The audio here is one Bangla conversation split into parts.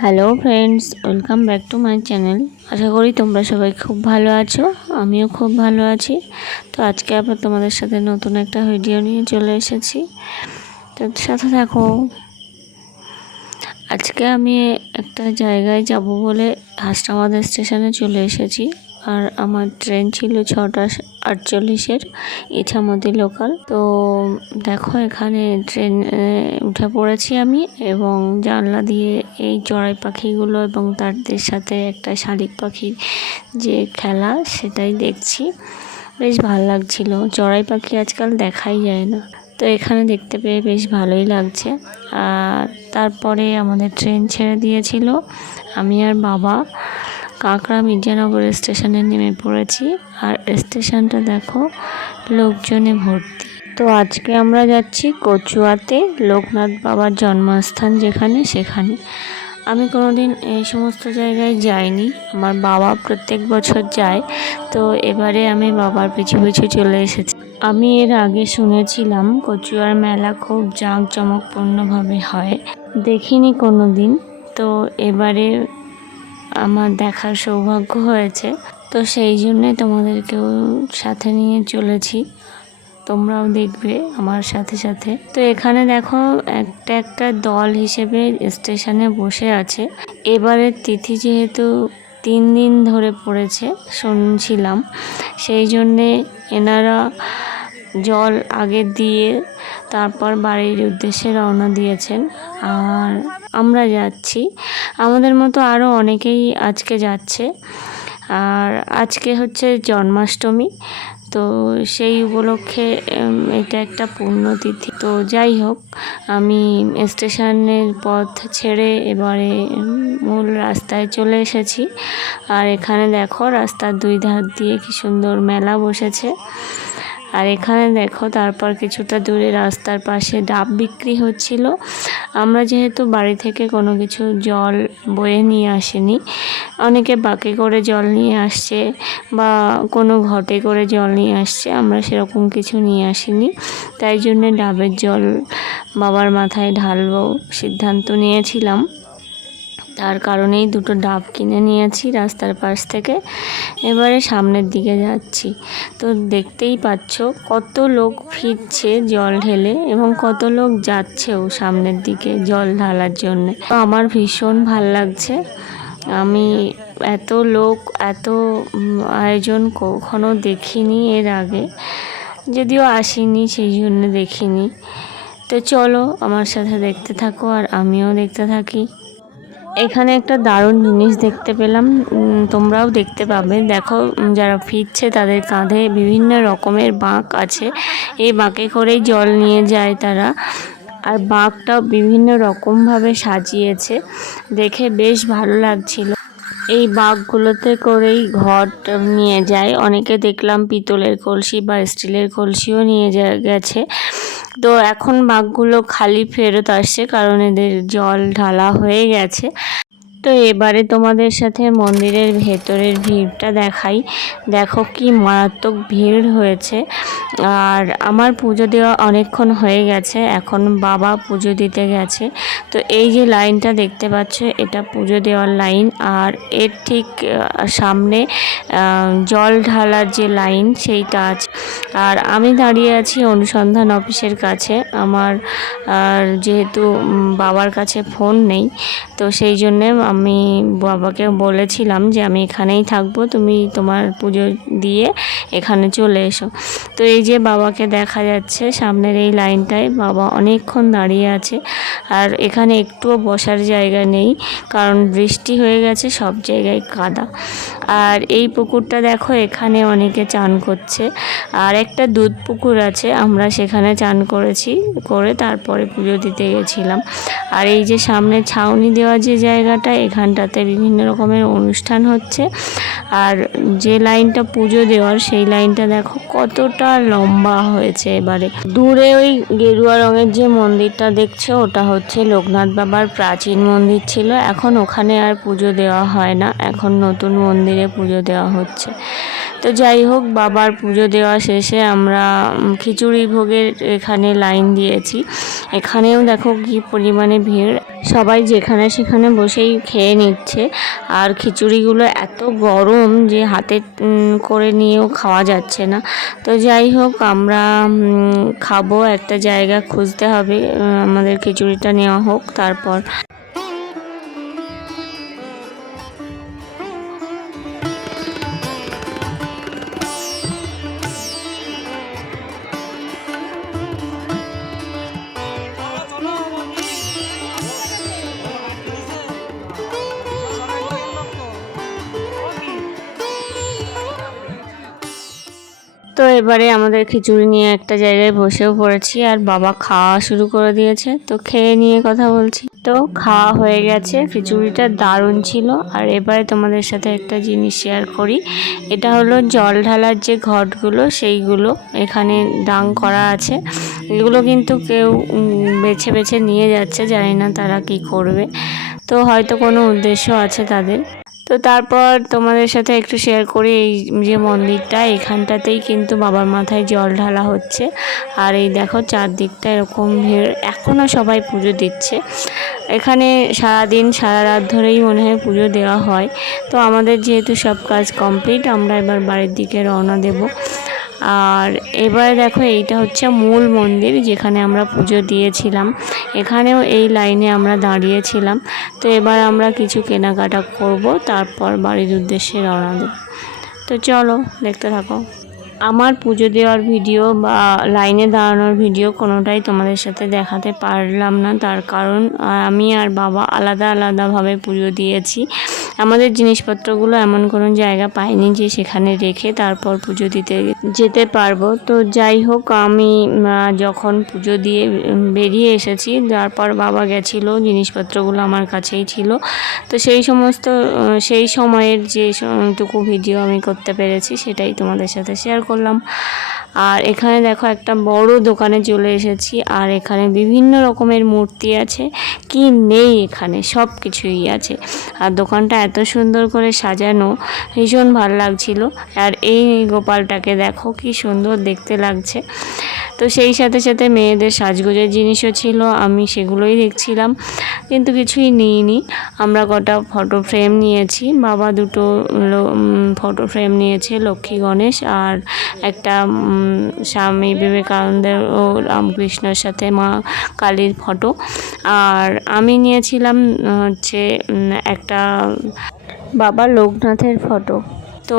Hello friends welcome back to my channel আশা করি তোমরা সবাই খুব ভালো আছো। আমিও খুব ভালো আছি। তো আজকে আবার তোমাদের সাথে নতুন একটা ভিডিও নিয়ে চলে এসেছি। তো সাথে থাকো। আজকে আমি একটা জায়গায় যাব বলে হাসনাবাদ স্টেশনে চলে এসেছি। আর আমার ট্রেন ছিল ছটা আটচল্লিশের ইছামতি লোকাল তো দেখো এখানে ট্রেন উঠে পড়েছি আমি এবং জানলা দিয়ে এই চড়াই পাখিগুলো এবং তাদের সাথে একটা শালিক পাখির যে খেলা সেটাই দেখছি। বেশ ভালো লাগছিল। চড়াই পাখি আজকাল দেখাই যায় না। তো এখানে দেখতে পেয়ে বেশ ভালোই লাগছে। আর তারপরে আমাদের ট্রেন ছেড়ে দিয়েছিল। আমি আর বাবা কাঁকড়া মির্জানগর স্টেশনে নেমে পড়েছি। আর স্টেশনটা দেখো, লোকজনে ভর্তি। তো আজকে আমরা যাচ্ছি কচুয়াতে, লোকনাথ বাবার জন্মস্থান যেখানে, সেখানে। আমি কোনোদিন এই সমস্ত জায়গায় যাইনি। আমার বাবা প্রত্যেক বছর যায়। তো এবারে আমি বাবার পিছু পিছু চলে এসেছি। আমি এর আগে শুনেছিলাম, কচুয়ার মেলা খুব জাঁকজমকপূর্ণভাবে হয়। দেখিনি কোনো দিন তো এবারে আমার দেখার সৌভাগ্য হয়েছে। তো সেই জন্যে তোমাদেরকেও সাথে নিয়ে চলেছি। তোমরাও দেখবে আমার সাথে সাথে। তো এখানে দেখো একটা একটা দল হিসেবে স্টেশনে বসে আছে। এবারের তিথি যেহেতু তিন দিন ধরে পড়েছে, শুনছিলাম। সেই জন্যে এনারা জল আগে দিয়ে তারপর বাড়ির উদ্দেশ্যে রওনা দিয়েছেন। আর আমরা যাচ্ছি। আমাদের মতো আরও অনেকেই আজকে যাচ্ছে। আর আজকে হচ্ছে জন্মাষ্টমী। তো সেই উপলক্ষে এটা একটা পুণ্যতিথি। তো যাই হোক, আমি স্টেশনের পথ ছেড়ে এবারে মূল রাস্তায় চলে এসেছি। আর এখানে দেখো, রাস্তার দুই ধার দিয়ে কি সুন্দর মেলা বসেছে। আর এখানে দেখো তারপর কিছুটা দূরে রাস্তার পাশে ডাব বিক্রি হচ্ছিল। আমরা যেহেতু বাড়ি থেকে কোনো কিছু জল বয়ে নিয়ে আসিনি, অনেকে বাকে করে জল নিয়ে আসছে বা কোনো ঘটে করে জল নিয়ে আসছে, আমরা সেরকম কিছু নিয়ে আসিনি। তাই জন্যে ডাবের জল বাবার মাথায় ঢালবো সিদ্ধান্ত নিয়েছিলাম। তার কারণেই দুটো ডাব কিনে নিয়েছি রাস্তার পাশ থেকে। এবারে সামনের দিকে যাচ্ছি। তো দেখতেই পাচ্ছ কত লোক ফিরছে জল ঢেলে এবং কত লোক যাচ্ছেও সামনের দিকে জল ঢালার জন্যে। তো আমার ভীষণ ভালো লাগছে। আমি এত লোক, এত আয়োজন কখনো দেখিনি এর আগে। যদিও আসিনি, সেই জন্য দেখিনি। তো চলো আমার সাথে দেখতে থাকো আর আমিও দেখতে থাকি। এখানে একটা দারুণ জিনিস দেখতে পেলাম। তোমরাও দেখতে পাবে। দেখো যারা ফিরছে তাদের কাঁধে বিভিন্ন রকমের বাঁক আছে। এই বাঁকে করেই জল নিয়ে যায় তারা। আর বাঁকটা বিভিন্ন রকমভাবে সাজিয়েছে। দেখে বেশ ভালো লাগছিল। এই বাঘগুলোতে করেই ঘট নিয়ে যায়। অনেকে দেখলাম পিতলের কলসি বা স্টিলের কলসিও নিয়ে গেছে। তো এখন বাঘগুলো খালি ফেরত আসছে কারণ এদের জল ঢালা হয়ে গেছে। তো এবারে তোমাদের সাথে মন্দিরের ভেতরের ভিড়টা দেখাই। দেখো কি মারাত্মক ভিড় হয়েছে। আর আমার পুজো দেওয়া অনেকক্ষণ হয়ে গেছে, এখন বাবা পুজো দিতে গেছে। তো এই যে লাইনটা দেখতে পাচ্ছ, এটা পুজো দেওয়ার লাইন। আর এর ঠিক সামনে জল ঢালার যে লাইন, সেইটা আছে। আর আমি দাঁড়িয়ে আছি অনুসন্ধান অফিসের কাছে। আমার যেহেতু বাবার কাছে ফোন নেই, তো সেই জন্যে আমি বাবাকে বলেছিলাম যে আমি এখানেই থাকব, তুমি তোমার পুজো দিয়ে এখানে চলে এসো। তো এই যে বাবাকে দেখা যাচ্ছে সামনের এই লাইনটায়, বাবা অনেকক্ষণ দাঁড়িয়ে আছে আর এখানে একটুও বসার জায়গা নেই কারণ বৃষ্টি হয়ে গেছে, সব জায়গায় কাদা। আর এই পুকুরটা দেখো এখানে অনেকে চান করছে। আর একটা দুধ পুকুর আছে, আমরা সেখানে চান করেছি, করে তারপরে পুজো দিতে গেছিলাম। আর এই যে সামনে ছাউনি দেওয়া যে জায়গাটা এখানটাতে বিভিন্ন রকমের অনুষ্ঠান হচ্ছে। আর যে লাইনটা পুজো দেওয়ার, সেই লাইনটা দেখো কতটা লম্বা হয়েছে এবারে। দূরে ওই গেরুয়া রঙের যে মন্দিরটা দেখছে, ওটা হচ্ছে লোকনাথ বাবার প্রাচীন মন্দির ছিল। এখন ওখানে আর পুজো দেওয়া হয় না। এখন নতুন মন্দিরে পুজো দেওয়া হচ্ছে। তো যাই হোক, বাবার পুজো দেওয়া শেষে আমরা খিচুড়ি ভোগের এখানে লাইন দিয়েছি। এখানেও দেখো কি পরিমাণে ভিড়। সবাই যেখানে সেখানে বসেই খেয়ে নিচ্ছে। আর খিচুড়িগুলো এত গরম যে হাতে করে নিয়েও খাওয়া যাচ্ছে না। তো যাই হোক, আমরা খাব, একটা জায়গা খুঁজতে হবে আমাদের খিচুড়িটা নেওয়া হোক, তারপর তো এবারে আমাদের খিচুড়ি নিয়ে একটা জায়গায় বসেও পড়েছি আর বাবা খাওয়া শুরু করে দিয়েছে। তো খেয়ে নিয়ে কথা বলছি। তো খাওয়া হয়ে গেছে, খিচুড়িটা দারুণ ছিল। আর এবারে তোমাদের সাথে একটা জিনিস শেয়ার করি। এটা হলো জল ঢালার যে ঘটগুলো, সেইগুলো এখানে দাং করা আছে। এগুলো কিন্তু কেউ বেছে বেছে নিয়ে যাচ্ছে, জানি না তারা কি করবে। তো হয়তো কোনো উদ্দেশ্য আছে তাদের। তো তারপর তোমাদের সাথে একটু শেয়ার করি এই যে মন্দিরটা, এখানটাতেই কিন্তু বাবার মাথায় জল ঢালা হচ্ছে। আর এই দেখো চারদিকটা এরকম ভিড় এখনও সবাই পুজো দিচ্ছে। এখানে সারাদিন, সারা রাত ধরেই মনে হয় পুজো দেওয়া হয়। তো আমাদের যেহেতু সব কাজ কমপ্লিট আমরা এবার বাড়ির দিকে রওনা দেব। আর এবার দেখো এইটা হচ্ছে মূল মন্দির যেখানে আমরা পুজো দিয়েছিলাম। এখানেও এই লাইনে আমরা দাঁড়িয়েছিলাম। তো এবার আমরা কিছু কেনাকাটা করব, তারপর বাড়ির উদ্দেশ্যে রওনা দেব। তো চলো, দেখতে থাকো। আমার পুজো দেওয়ার ভিডিও বা লাইনে দাঁড়ানোর ভিডিও কোনোটাই তোমাদের সাথে দেখাতে পারলাম না। তার কারণ আমি আর বাবা আলাদা আলাদাভাবে পুজো দিয়েছি। আমাদের জিনিসপত্রগুলো এমন কোনো জায়গা পাইনি যে সেখানে রেখে তারপর পুজো দিতে যেতে পারব। তো যাই হোক, আমি যখন পুজো দিয়ে বেরিয়ে এসেছি, তারপর বাবা গেছিল, জিনিসপত্রগুলো আমার কাছেই ছিল। তো সেই সমস্ত সেই সময়ের যে টুকু ভিডিও আমি করতে পেরেছি, সেটাই তোমাদের সাথে শেয়ার করলাম। আর এখানে দেখো একটা বড় দোকানে চলে এসেছি, আর এখানে বিভিন্ন রকমের মূর্তি আছে। কি নেই এখানে? সব কিছুই আছে। আর দোকানটা এত সুন্দর করে সাজানো, ভীষণ ভালো লাগছিল। আর এই গোপালটাকে দেখো কি সুন্দর দেখতে লাগছে। তো সেই সাথে সাথে মেয়েদের সাজগোজের জিনিসও ছিল, আমি সেগুলোই দেখছিলাম। কিন্তু কিছুই নিইনি। আমরা কটা ফটো ফ্রেম নিয়েছি। বাবা দুটো ফটো ফ্রেম নিয়েছে লক্ষ্মী গণেশ আর একটা স্বামী বিবেকানন্দের ও রামকৃষ্ণের সাথে মা কালীর ফটো। আর আমি নিয়েছিলাম হচ্ছে একটা বাবা লোকনাথের ফটো। তো,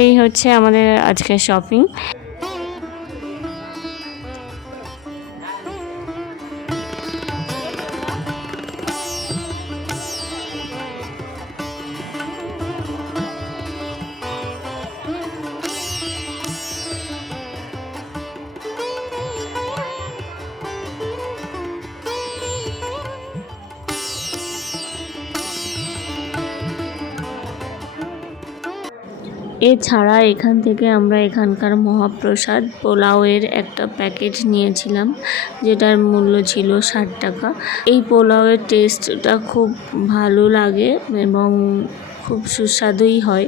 এই হচ্ছে আমাদের আজকের শপিং এছাড়া এখান থেকে আমরা এখানকার মহাপ্রসাদ পোলাওয়ের একটা প্যাকেট নিয়েছিলাম, যেটার মূল্য ছিল ষাট টাকা। এই পোলাওয়ের টেস্টটা খুব ভালো লাগে এবং খুব সুস্বাদুই হয়।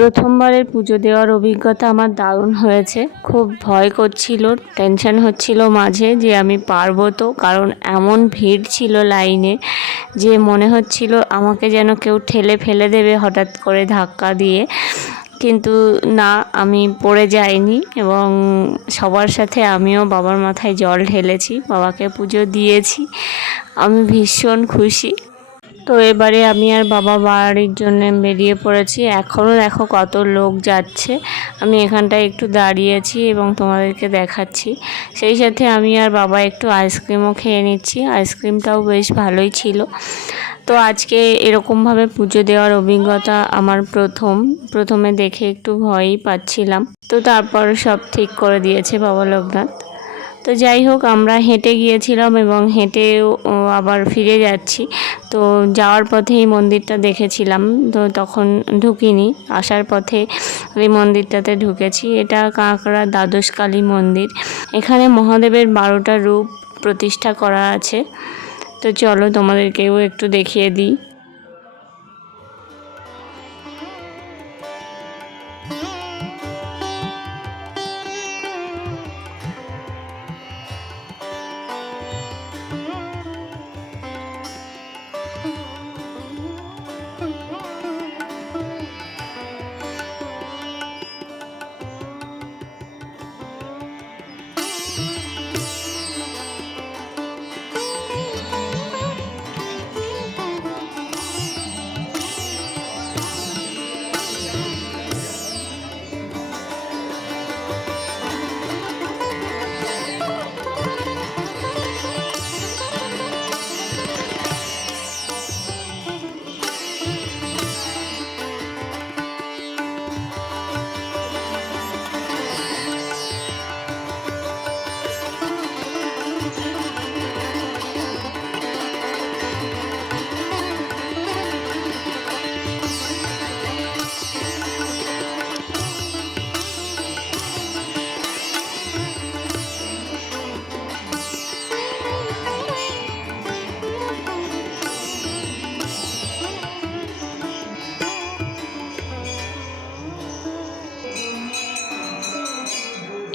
প্রথমবারের পুজো দেওয়ার অভিজ্ঞতা আমার দারুণ হয়েছে। খুব ভয় করছিল টেনশন হচ্ছিল মাঝে যে আমি পারব তো, কারণ এমন ভিড় ছিল লাইনে যে মনে হচ্ছিল আমাকে যেন কেউ ঠেলে ফেলে দেবে হঠাৎ করে ধাক্কা দিয়ে। কিন্তু না, আমি পড়ে যাইনি এবং সবার সাথে আমিও বাবার মাথায় জল ঢেলেছি, বাবাকে পুজো দিয়েছি। আমি ভীষণ খুশি। তো এবারে আমি আর বাবা বাড়ির জন্য বেরিয়ে পড়েছি। এখনও দেখো কত লোক যাচ্ছে। আমি এখানটায় একটু দাঁড়িয়েছি এবং তোমাদেরকে দেখাচ্ছি। সেই সাথে আমি আর বাবা একটু আইসক্রিমও খেয়ে নিচ্ছি। আইসক্রিমটাও বেশ ভালোই ছিল। তো আজকে এরকমভাবে পুজো দেওয়ার অভিজ্ঞতা আমার প্রথম। প্রথমে দেখে একটু ভয়ই পাচ্ছিলাম। তো তারপর সব ঠিক করে দিয়েছে বাবা লোকনাথ। তো যাই হোক, আমরা হেঁটে গিয়েছিলাম এবং হেঁটেও আবার ফিরে যাচ্ছি। তো যাওয়ার পথে এই মন্দিরটা দেখেছিলাম, তো তখন ঢুকিনি। আসার পথে এই মন্দিরটাতে ঢুকেছি। এটা কাঁকড়া দ্বাদশ কালী মন্দির। এখানে মহাদেবের বারোটা রূপ প্রতিষ্ঠা করা আছে। তো চলো তোমাদেরকেও একটু দেখিয়ে দিই।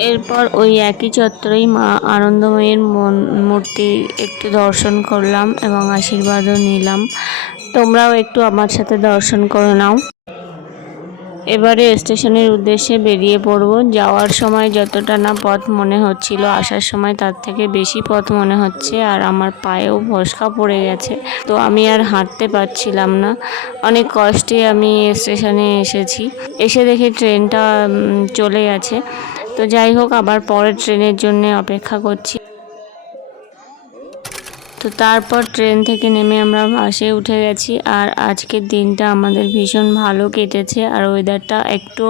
এরপর ওই একই চত্বরেই মা আনন্দময়ীর মূর্তি একটু দর্শন করলাম এবং আশীর্বাদও নিলাম। তোমরাও একটু আমার সাথে দর্শন করে নাও। এবারে স্টেশনের উদ্দেশ্যে বেরিয়ে পড়ব। যাওয়ার সময় যতটা না পথ মনে হচ্ছিল, আসার সময় তার থেকে বেশি পথ মনে হচ্ছে আর আমার পায়েও ফসকা পড়ে গেছে। তো আমি আর হাঁটতে পারছিলাম না। অনেক কষ্টে আমি স্টেশনে এসেছি। এসে দেখি ট্রেনটা চলে গেছে। তো যাই হোক, আবার পরের ট্রেনের জন্য অপেক্ষা করছি। তো তারপর ট্রেন থেকে নেমে আমরা বাসে উঠে গেছি, আর আজকের দিনটা আমাদের ভীষণ ভালো কেটেছে, আর ওয়েদারটা একটু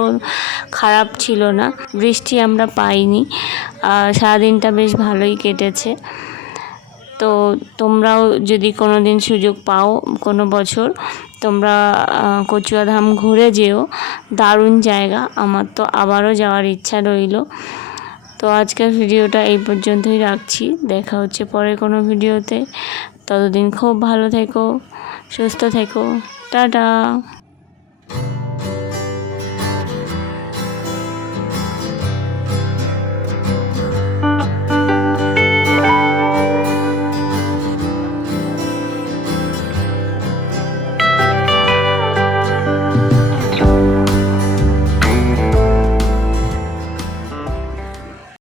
খারাপ ছিল না, বৃষ্টি আমরা পাইনি, আর সারাদিনটা বেশ ভালোই কেটেছে। তো তোমরাও যদি কোনো দিন সুযোগ পাও কোনো বছর তোমরা কচুয়াধাম ঘুরে যেও। দারুণ জায়গা। আমার তো আবারও যাওয়ার ইচ্ছা রইল। তো আজকের ভিডিওটা এই পর্যন্তই রাখছি। দেখা হচ্ছে পরে কোনো ভিডিওতে। ততদিন খুব ভালো থেকো, সুস্থ থেকো। টাটা!